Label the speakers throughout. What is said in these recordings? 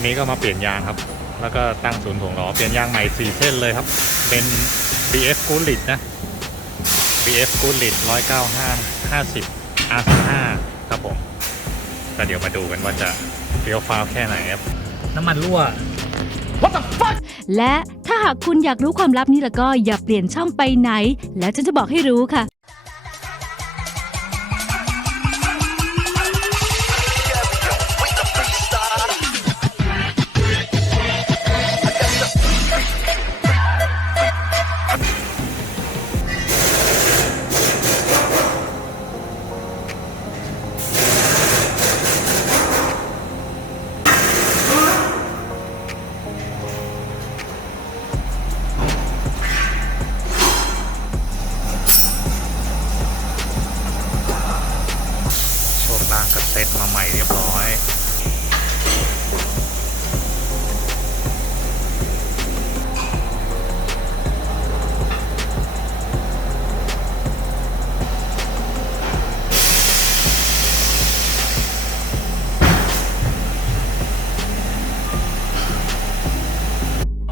Speaker 1: ันนี้ก็มาเปลี่ยนยางครับ แล้วก็ตั้งศูนย์ถ่วงล้อเปลี่ยนยางใหม่4เส้นเลยครับ เป็น BF g o o d l i t นะ BF g o o d l i t 195 50 R15 ครับผมแต่เดี๋ยวมาดูกันว่าจะเฟี้ยวฟ้าวแค่ไหนครับ น้ำมันรั่ว
Speaker 2: และถ้าหากคุณอยากรู้ความลับนี้แล้วก็อย่าเปลี่ยนช่องไปไหน แล้วฉันจะบอกให้รู้ค่ะ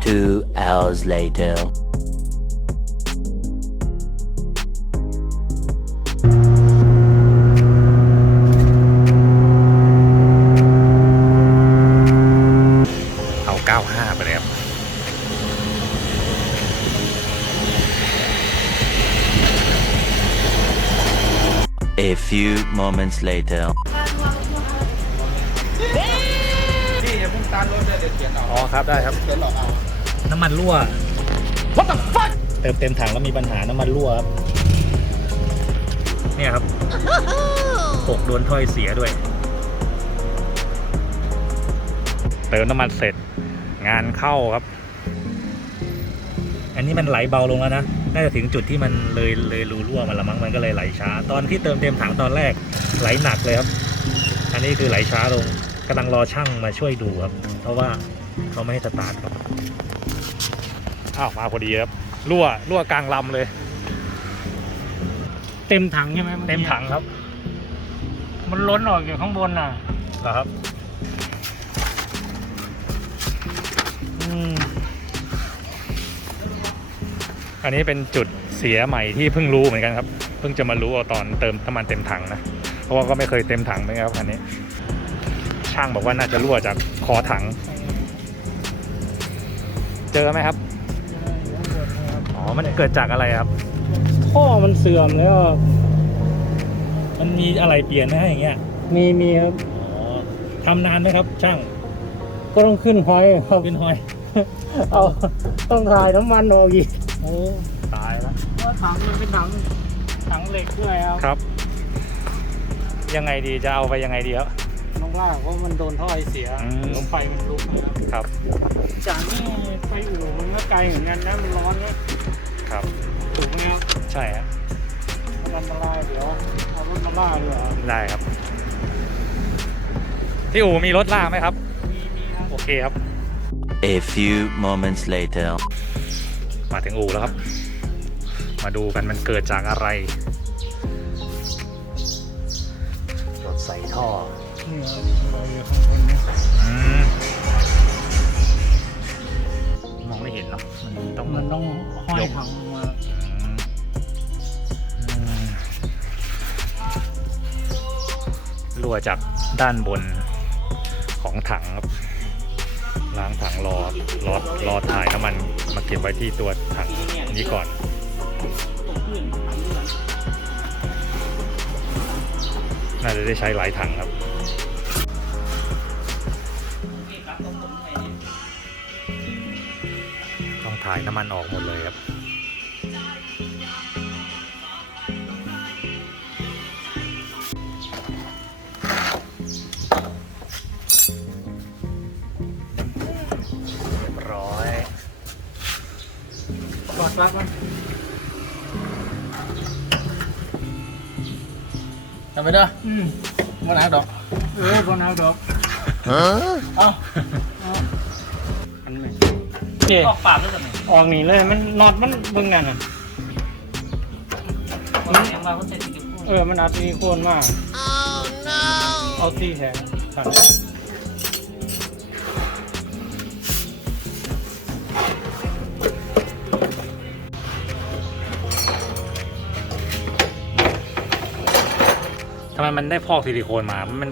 Speaker 3: Two hours later.
Speaker 1: เอา 95 ไปเลยครับ
Speaker 3: A few moments later.
Speaker 4: พี่อย่าเพิ่งตามรถเลยเดี๋ยวเขียนออก
Speaker 1: อ๋อครับได้ครับ
Speaker 4: เขียนออกเอา
Speaker 1: น้ำมันรั่ว What the fuck เติมเต็มถังแล้วมีปัญหาน้ำมันรั่วครับเนี่ยครับปกโดนถ้อยเสียด้วย เติมน้ำมันเสร็จ งานเข้าครับ อันนี้มันไหลเบาลงแล้วนะน่าจะถึงจุดที่มันเลยเลยรูรั่วมันละมั้งมันก็เลยไหลช้า ตอนที่เติมเต็มถังตอนแรกไหลหนักเลยครับ อันนี้คือไหลช้าลงกำลังรอช่างมาช่วยดูครับ เพราะว่าเขาไม่ให้สตาร์ทครับ อ้าวมาพอดีครับรั่วรั่วกลางลำเลย
Speaker 5: เต็มถังใช่ไหมอกี้
Speaker 1: เต็มถังครับ
Speaker 5: มันล้นออกอยู่ข้างบนน่ะ
Speaker 1: เหรอครับ
Speaker 5: อืม
Speaker 1: อันนี้เป็นจุดเสียใหม่ที่เพิ่งรู้เหมือนกันครับ เพิ่งจะมารู้เอาตอนเติมน้ำมันเต็มถังนะ เพราะว่าก็ไม่เคยเต็มถังเหมือนกันครับคันนี้ ช่างบอกว่าน่าจะรั่วจากคอถัง เจอไหมครับอ๋อ มันเกิดจากอะไรครับ
Speaker 5: ท่อมันเสื่อมแล้ว
Speaker 1: มันมีอะไรเปลี่ยนไหมฮะอย่างเงี้ย
Speaker 5: มีมีครับ
Speaker 1: อ๋อทำนานไหมครับ ช่าง
Speaker 5: ก็ต้องขึ้นหอยครับ
Speaker 1: เป็นหอย
Speaker 5: เอาต้องถ่ายน้ำมันออกอีก
Speaker 1: โอ้ตายแล้ว
Speaker 5: เพราะถังมันเป็นถังถังเหล็กด้วยครับ
Speaker 1: ครับ ยังไงดีจะเอาไปยังไงดีครับ
Speaker 5: น้องล่ากเพราะมันโดนท่อไอเสีย
Speaker 1: อืม
Speaker 5: แล้วไฟมันลุกนะครับ
Speaker 1: ครับ
Speaker 5: จากนี่ไปอู่มันก็ไกลเหมือนกันนะมันร้อนนะ ครับถูกไหมครับ
Speaker 1: ใช่ครับ
Speaker 5: มันอันตรายเดี๋ยวเอารถมาล่าดีกว่า
Speaker 1: ได้ครับ ที่อู่มีรถล่าไหมครับ
Speaker 5: มีมีครับ
Speaker 1: โอเคครับ
Speaker 3: A few moments later.
Speaker 1: มาถึงอู่แล้วครับ มาดูกันมันเกิดจากอะไรรถใส่ท่อ
Speaker 5: นี่ครับ
Speaker 1: จากด้านบนของถังครับล้างถังรอรอรอถ่ายน้ำมันมาเก็บไว้ที่ตัวถังนี้ก่อนน่าจะได้ใช้หลายถังครับต้องถ่ายน้ำมันออกหมดเลยครับเรียบ
Speaker 5: กอดรับมันทำไปเด้ออืมวันไหนดอก เออวันไหนดอกเอาเอาอันนี้เจ๊
Speaker 1: ออกปากแล้วกัน
Speaker 5: ออกนี่เลยมันน็อตมันเบิ่งกันอะมันเออมันอัดมีโคนมาก เอาตีแทนครับ
Speaker 1: ทำไมมันได้พอกซิลิโคนมา มัน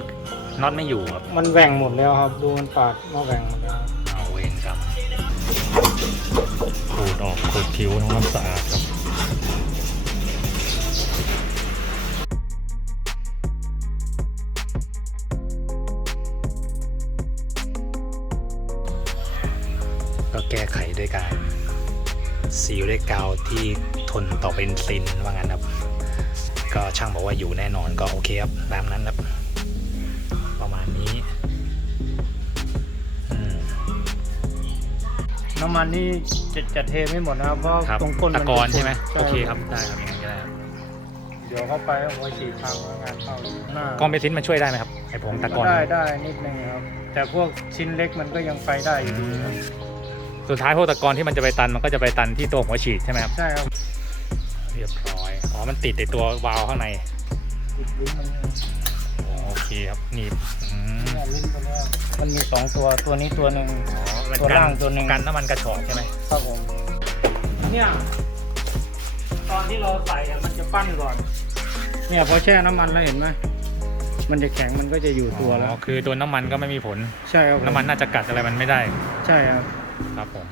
Speaker 1: น็อตไม่อยู่ครับ
Speaker 5: มันแหว่งหมดแล้วครับ ดูมันปาดมาแหว่งหมดแล้ว
Speaker 1: เอาเวนครับขูดออกขูดผิวทำความสะอาดครับ ก็แก้ไขด้วยการซีลด้วยกาวที่ทนต่อเบนซินว่างั้นครับ ก็ช่างบอกว่าอยู่แน่นอนก็โอเคครับตามนั้นครับ ประมาณนี้อืม
Speaker 5: น้ำมันนี่จะจะเทไม่หมดนะครับเพราะ
Speaker 1: ครับ
Speaker 5: ตรงก้น
Speaker 1: ตะ
Speaker 5: มัน
Speaker 1: กอนใช่ไหม
Speaker 5: ใช่
Speaker 1: โอเคครับได้ครับอย่างนั้นก็ได้ครับ
Speaker 5: เดี๋ยวเข้าไปเอาไว้ฉีดทางงานเข้าหน้าก
Speaker 1: องเบนซินมันช่วยได้ไหมครับไอผงตะกอน
Speaker 5: ได้ได้นิดนึงครับ แต่พวกชิ้นเล็กมันก็ยังไปได้อยู่ดีครับ
Speaker 1: สุดท้ายพวกตะกอนที่มันจะไปตันมันก็จะไปตันที่ตัวหัวฉีดใช่ไหมครับ
Speaker 5: ใช่ครับ
Speaker 1: เรียบร้อย อ๋อ มันติดในตัววาล์วข้างใน
Speaker 5: ติดลิ้นมัน
Speaker 1: อ๋อโอเคครับหนี่อืม
Speaker 5: เนี่ยลิ้นตัวเนี้ยมันมีสองตัวตัวนี้ตัวหนึ่ง
Speaker 1: อ๋อมัน
Speaker 5: ตัว
Speaker 1: กัน
Speaker 5: ล่างตัวหนึ่ง
Speaker 1: กันน้ำมันกระชอกใช่ไหม
Speaker 5: ครับผมเนี่ยตอนที่เราใส่อะมันจะปั้นก่อน เนี่ยพอแช่น้ำมันแล้วเห็นไหมมันจะแข็งมันก็จะอยู่ตัวแล้ว
Speaker 1: อ๋อคือตัวน้ำมันก็ไม่มีผล
Speaker 5: ใช่ครับผ
Speaker 1: น้ำมันน่าจะกัดอะไรมันไม่ได้
Speaker 5: ใช่ครับ
Speaker 1: ครับผม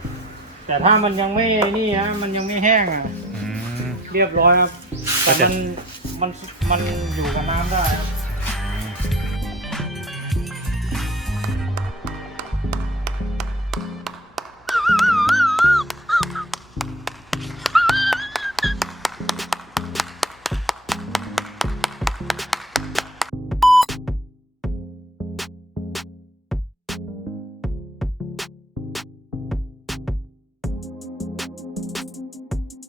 Speaker 5: แต่ถ้ามันยังไม่นี่ฮะมันยังไม่แห้งอะ
Speaker 1: อืม
Speaker 5: เรียบร้อยครับ
Speaker 1: ก็
Speaker 5: แต่
Speaker 1: จะ
Speaker 5: มันมันมันอยู่กับน้ำได้ครับ